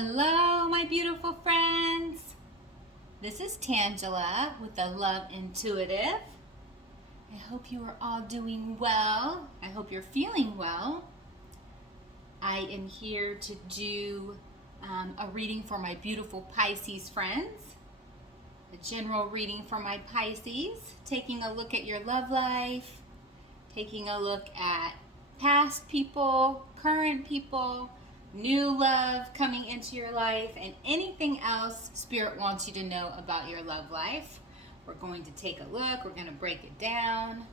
Hello, my beautiful friends. This is Tangela with the Love Intuitive. I hope you are all doing well. I hope you're feeling well. I am here to do a reading for my beautiful Pisces friends. A general reading for my Pisces, taking a look at your love life, taking a look at past people, current people, new love coming into your life, and anything else Spirit wants you to know about your love life. We're going to take a look, we're going to break it down,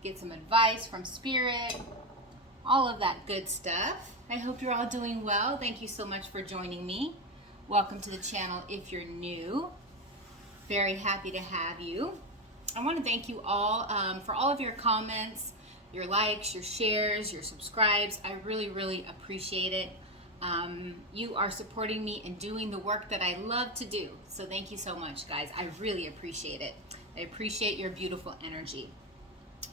get some advice from Spirit, all of that good stuff. I hope you're all doing well. Thank you so much for joining me. Welcome to the channel if you're new. Very happy to have you. I want to thank you all for all of your comments, your likes, your shares, your subscribes. I really appreciate it. You are supporting me and doing the work that I love to do. So thank you so much, guys. I really appreciate it. I appreciate your beautiful energy.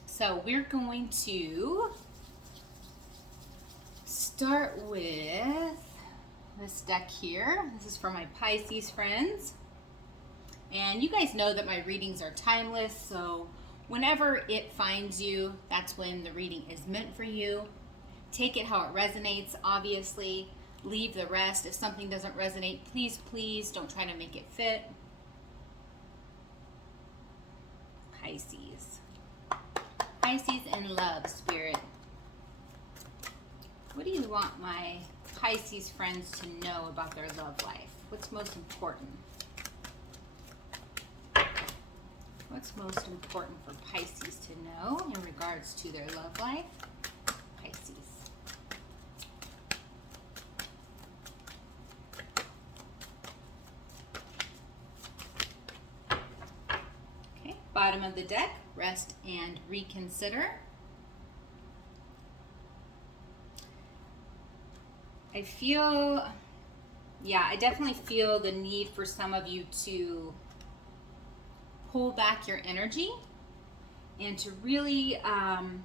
So we're going to start with this deck here. This is for my Pisces friends. And you guys know that my readings are timeless, so whenever it finds you, that's when the reading is meant for you. Take it how it resonates, obviously. Leave the rest. If something doesn't resonate, please don't try to make it fit. Pisces. Pisces in love, Spirit. What do you want my Pisces friends to know about their love life? What's most important? What's most important for Pisces to know in regards to their love life? Pisces. Okay, bottom of the deck, rest and reconsider. I definitely feel the need for some of you to pull back your energy and to really, I'm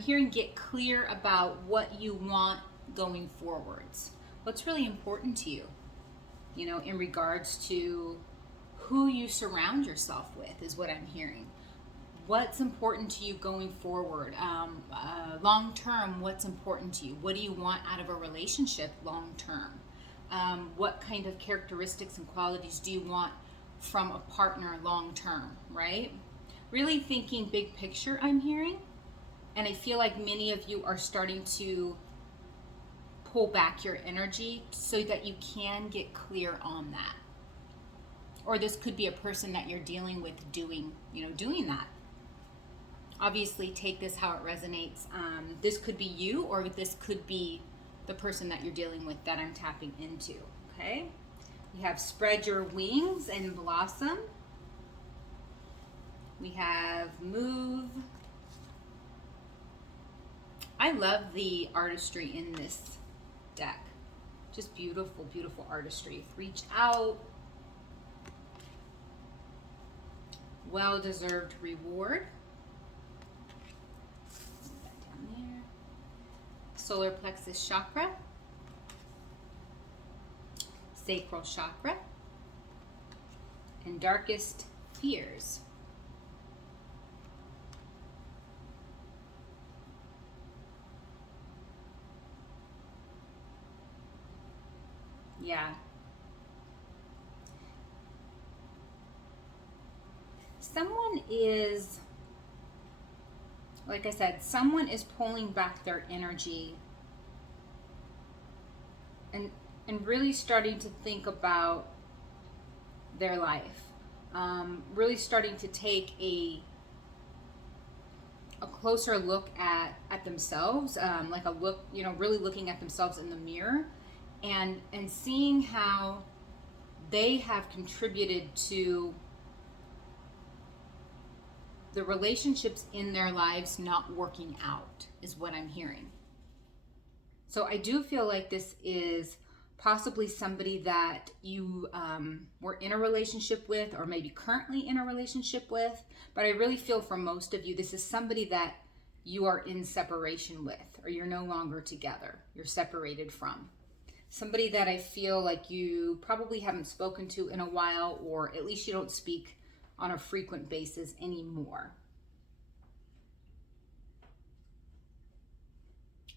hearing, get clear about what you want going forwards. What's really important to you, in regards to who you surround yourself with is what I'm hearing. What's important to you going forward? Long term, what's important to you? What do you want out of a relationship long term? What kind of characteristics and qualities do you want from a partner long term, right? Really thinking big picture, I'm hearing. And I feel like many of you are starting to pull back your energy so that you can get clear on that. Or this could be a person that you're dealing with doing that. Obviously, take this how it resonates. This could be you, or this could be the person that you're dealing with that I'm tapping into, okay? We have spread your wings and blossom. We have move. I love the artistry in this deck. Just beautiful artistry. Reach out. Well-deserved reward. Put that down there. Solar plexus chakra. Sacral chakra, and darkest fears. Yeah. Someone is, like I said, someone is pulling back their energy and really starting to think about their life, really starting to take a closer look at themselves, like a look, really looking at themselves in the mirror and seeing how they have contributed to the relationships in their lives not working out, is what I'm hearing. So I do feel like this is possibly somebody that you were in a relationship with, or maybe currently in a relationship with. But I really feel for most of you, this is somebody that you are in separation with, or you're no longer together. You're separated from. somebody that I feel like you probably haven't spoken to in a while, or at least you don't speak on a frequent basis anymore.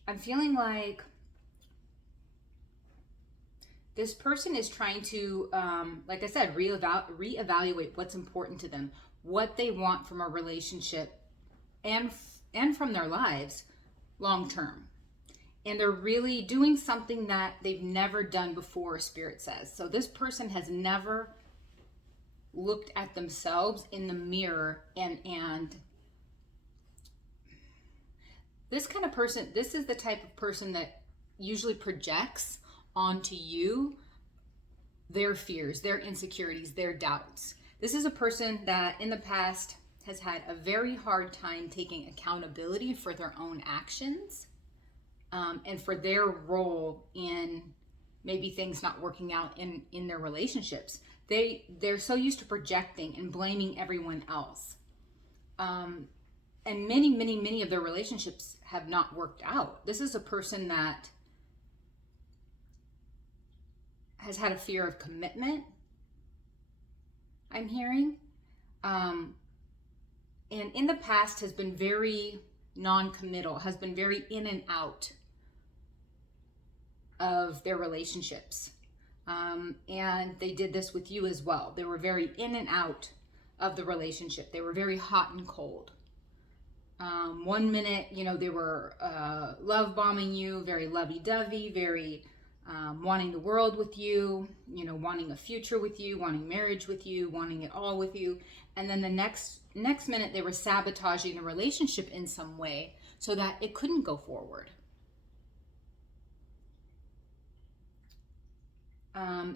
I'm feeling like this person is trying to, like I said, reevaluate what's important to them, what they want from a relationship and from their lives long term. And they're really doing something that they've never done before, Spirit says. So this person has never looked at themselves in the mirror and this kind of person, this is the type of person that usually projects onto you their fears, their insecurities, their doubts. This is a person that in the past has had a very hard time taking accountability for their own actions, and for their role in maybe things not working out in their relationships. They're so used to projecting and blaming everyone else. And many of their relationships have not worked out. This is a person that has had a fear of commitment, I'm hearing. And in the past has been very non-committal, has been very in and out of their relationships. And they did this with you as well. They were very in and out of the relationship. They were very hot and cold. 1 minute, they were love bombing you, very lovey-dovey, very wanting the world with you, wanting a future with you, wanting marriage with you, wanting it all with you. And then the next minute they were sabotaging the relationship in some way so that it couldn't go forward.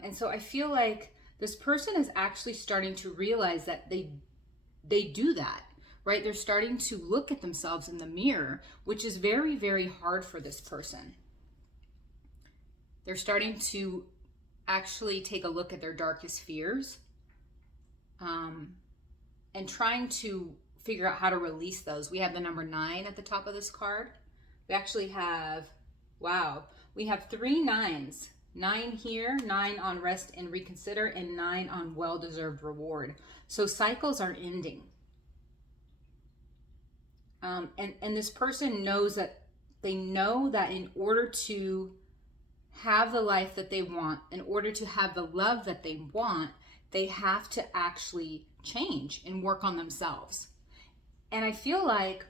And so I feel like this person is actually starting to realize that they do that, right? They're starting to look at themselves in the mirror, which is very, very hard for this person. They're starting to actually take a look at their darkest fears, and trying to figure out how to release those. We have the number 9 at the top of this card. We actually have, we have 3 9s. 9 here, 9 on rest and reconsider, and 9 on well-deserved reward. So cycles are ending. And this person knows that in order to have the life that they want, in order to have the love that they want, they have to actually change and work on themselves. And I feel like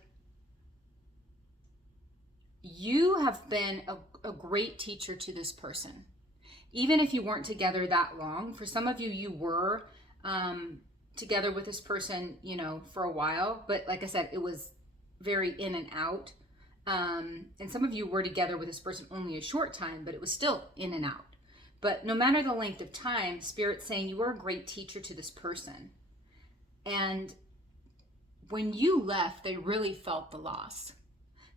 you have been a great teacher to this person. Even if you weren't together that long, for some of you, you were together with this person, for a while. But like I said, it was very in and out. And some of you were together with this person only a short time, but it was still in and out. But no matter the length of time, Spirit's saying you were a great teacher to this person. And when you left, they really felt the loss.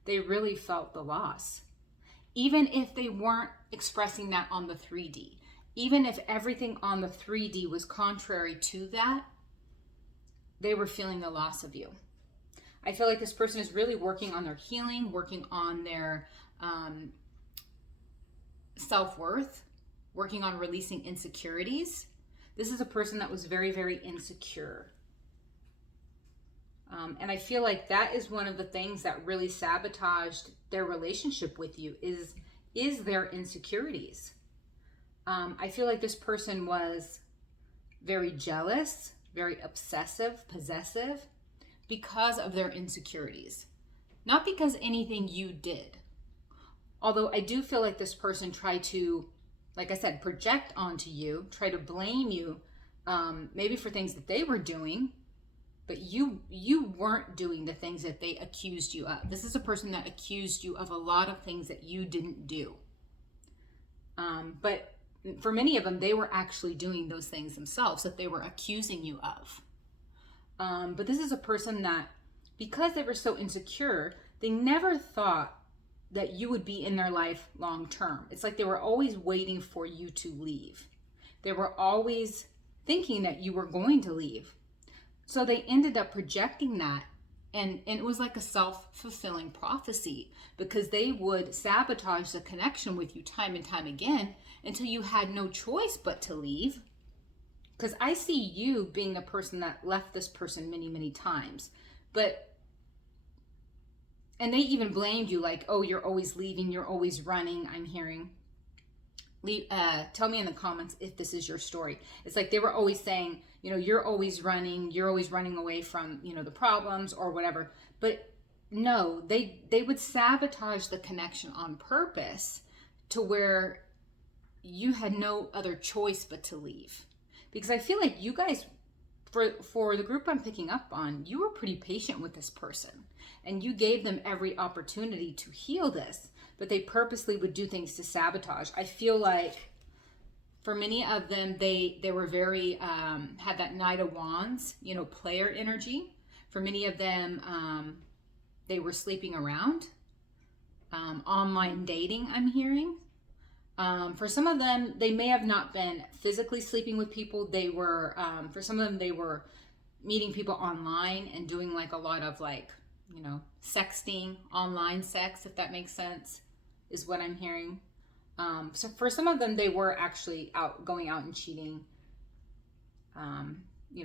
They really felt the loss. Even if they weren't expressing that on the 3D, even if everything on the 3D was contrary to that, they were feeling the loss of you. I feel like this person is really working on their healing, working on their self-worth, working on releasing insecurities. This is a person that was very, very insecure. And I feel like that is one of the things that really sabotaged their relationship with you is their insecurities. I feel like this person was very jealous, very obsessive, possessive because of their insecurities. Not because anything you did. Although I do feel like this person tried to, like I said, project onto you, try to blame you, maybe for things that they were doing, but you weren't doing the things that they accused you of. This is a person that accused you of a lot of things that you didn't do. But for many of them, they were actually doing those things themselves that they were accusing you of. But this is a person that, because they were so insecure, they never thought that you would be in their life long term. It's like they were always waiting for you to leave. They were always thinking that you were going to leave. So they ended up projecting that And it was like a self-fulfilling prophecy, because they would sabotage the connection with you time and time again until you had no choice but to leave. Because I see you being the person that left this person many, many times. And they even blamed you, like, oh, you're always leaving, you're always running, I'm hearing. Tell me in the comments if this is your story. It's like they were always saying, you're always running away from, the problems or whatever. But no, they would sabotage the connection on purpose to where you had no other choice but to leave. Because I feel like you guys, for the group I'm picking up on, you were pretty patient with this person and you gave them every opportunity to heal this, but they purposely would do things to sabotage. I feel like for many of them, they were very, had that Knight of Wands, player energy. For many of them, they were sleeping around, online dating, I'm hearing. For some of them, they may have not been physically sleeping with people. They were, for some of them, they were meeting people online and doing like a lot of like, sexting, online sex, if that makes sense, is what I'm hearing. So for some of them, they were actually going out and cheating,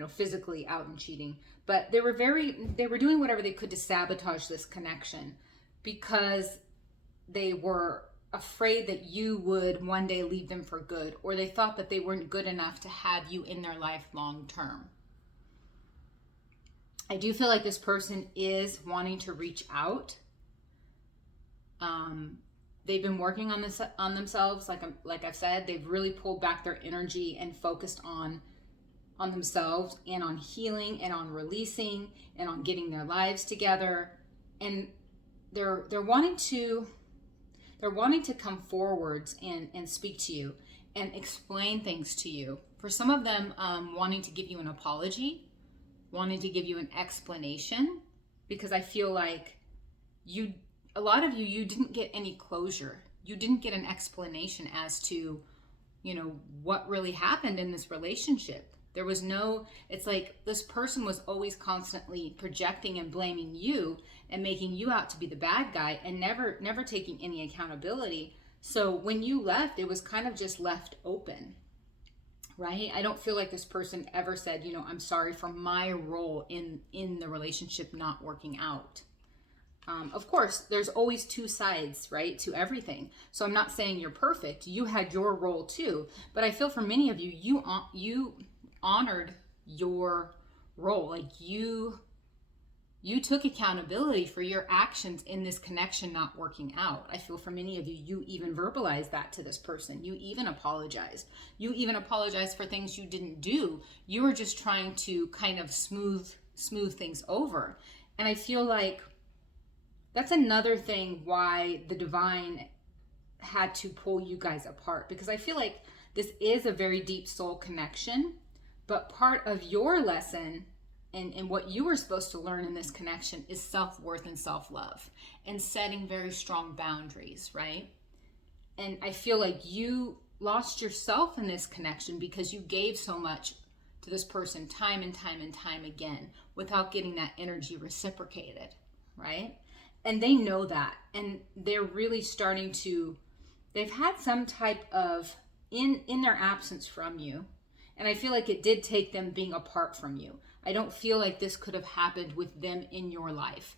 physically out and cheating, but they were doing whatever they could to sabotage this connection because they were afraid that you would one day leave them for good, or they thought that they weren't good enough to have you in their life long term. I do feel like this person is wanting to reach out. They've been working on themselves. Like I've said, they've really pulled back their energy and focused on themselves and on healing and on releasing and on getting their lives together. And they're wanting to come forwards and speak to you and explain things to you. For some of them, wanting to give you an apology, wanting to give you an explanation, because I feel like a lot of you didn't get any closure. You didn't get an explanation as to, what really happened in this relationship. There was it's like this person was always constantly projecting and blaming you and making you out to be the bad guy and never taking any accountability. So when you left, it was kind of just left open, right? I don't feel like this person ever said, I'm sorry for my role in the relationship not working out. Of course, there's always two sides, right, to everything. So I'm not saying you're perfect. You had your role too. But I feel for many of you, you honored your role. Like you took accountability for your actions in this connection not working out. I feel for many of you, you even verbalized that to this person. You even apologized. You even apologized for things you didn't do. You were just trying to kind of smooth things over. And I feel like that's another thing why the divine had to pull you guys apart, because I feel like this is a very deep soul connection, but part of your lesson and what you were supposed to learn in this connection is self-worth and self-love and setting very strong boundaries, right? And I feel like you lost yourself in this connection because you gave so much to this person time and time and time again without getting that energy reciprocated, right? And they know that, and they're really starting to, they've had some type of, in their absence from you, and I feel like it did take them being apart from you. I don't feel like this could have happened with them in your life,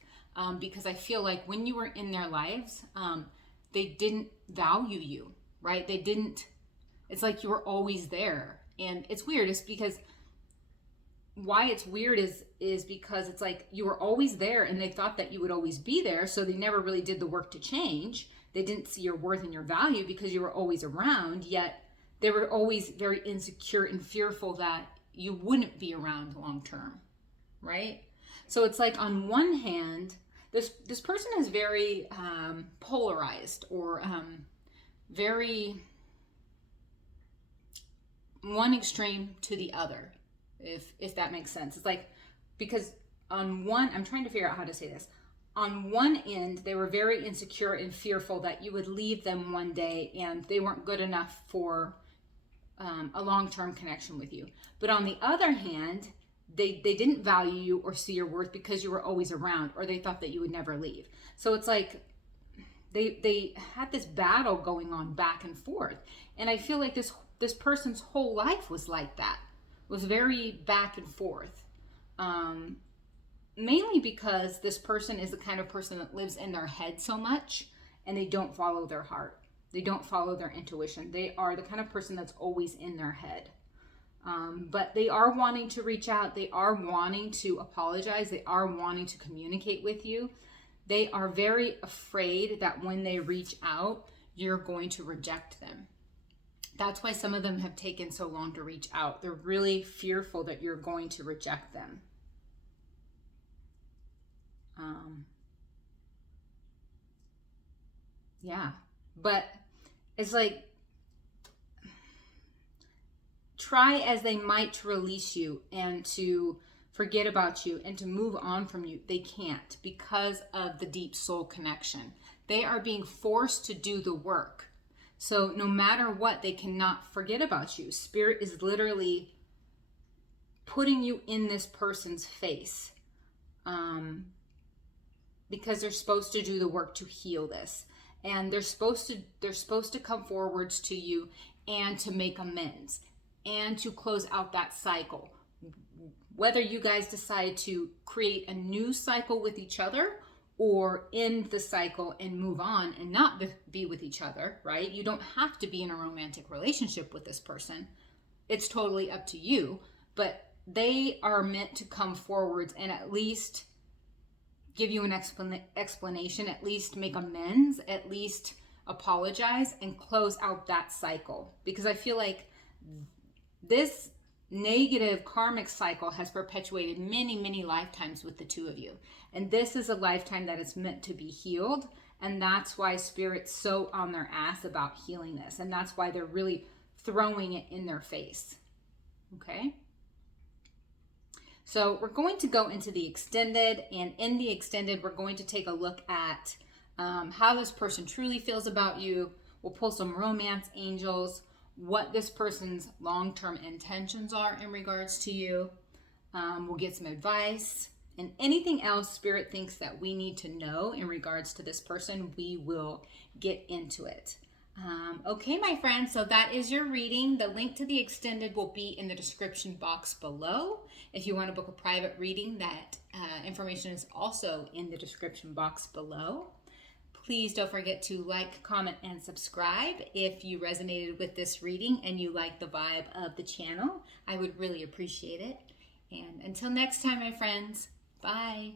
because I feel like when you were in their lives, they didn't value you, right? It's like you were always there. And it's weird. It's because why it's weird is because it's like you were always there and they thought that you would always be there. So they never really did the work to change. They didn't see your worth and your value because you were always around, yet they were always very insecure and fearful that you wouldn't be around long term, right? So it's like on one hand, this person is very polarized, or very one extreme to the other, if that makes sense. It's like, because on one, I'm trying to figure out how to say this. On one end, they were very insecure and fearful that you would leave them one day and they weren't good enough for a long-term connection with you. But on the other hand, they didn't value you or see your worth because you were always around, or they thought that you would never leave. So it's like they had this battle going on back and forth. And I feel like this person's whole life was like that. It was very back and forth. Mainly because this person is the kind of person that lives in their head so much, and they don't follow their heart. They don't follow their intuition. They are the kind of person that's always in their head. But they are wanting to reach out. They are wanting to apologize. They are wanting to communicate with you. They are very afraid that when they reach out, you're going to reject them. That's why some of them have taken so long to reach out. They're really fearful that you're going to reject them. Yeah, but it's like, try as they might to release you and to forget about you and to move on from you, they can't, because of the deep soul connection. They are being forced to do the work. So no matter what, they cannot forget about you. Spirit is literally putting you in this person's face, because they're supposed to do the work to heal this. And they're supposed to come forwards to you and to make amends and to close out that cycle. Whether you guys decide to create a new cycle with each other or end the cycle and move on and not be with each other, right? You don't have to be in a romantic relationship with this person. It's totally up to you, but they are meant to come forwards and at least give you an explanation, at least make amends, at least apologize and close out that cycle. Because I feel like this negative karmic cycle has perpetuated many, many lifetimes with the two of you. And this is a lifetime that is meant to be healed. And that's why Spirit's so on their ass about healing this. And that's why they're really throwing it in their face. Okay? So we're going to go into the extended, and in the extended, we're going to take a look at how this person truly feels about you. We'll pull some romance angels, what this person's long-term intentions are in regards to you. We'll get some advice, and anything else Spirit thinks that we need to know in regards to this person, we will get into it. Okay, my friends, so that is your reading. The link to the extended will be in the description box below. If you want to book a private reading, that information is also in the description box below. Please don't forget to like, comment, and subscribe if you resonated with this reading and you like the vibe of the channel. I would really appreciate it. And until next time, my friends, bye.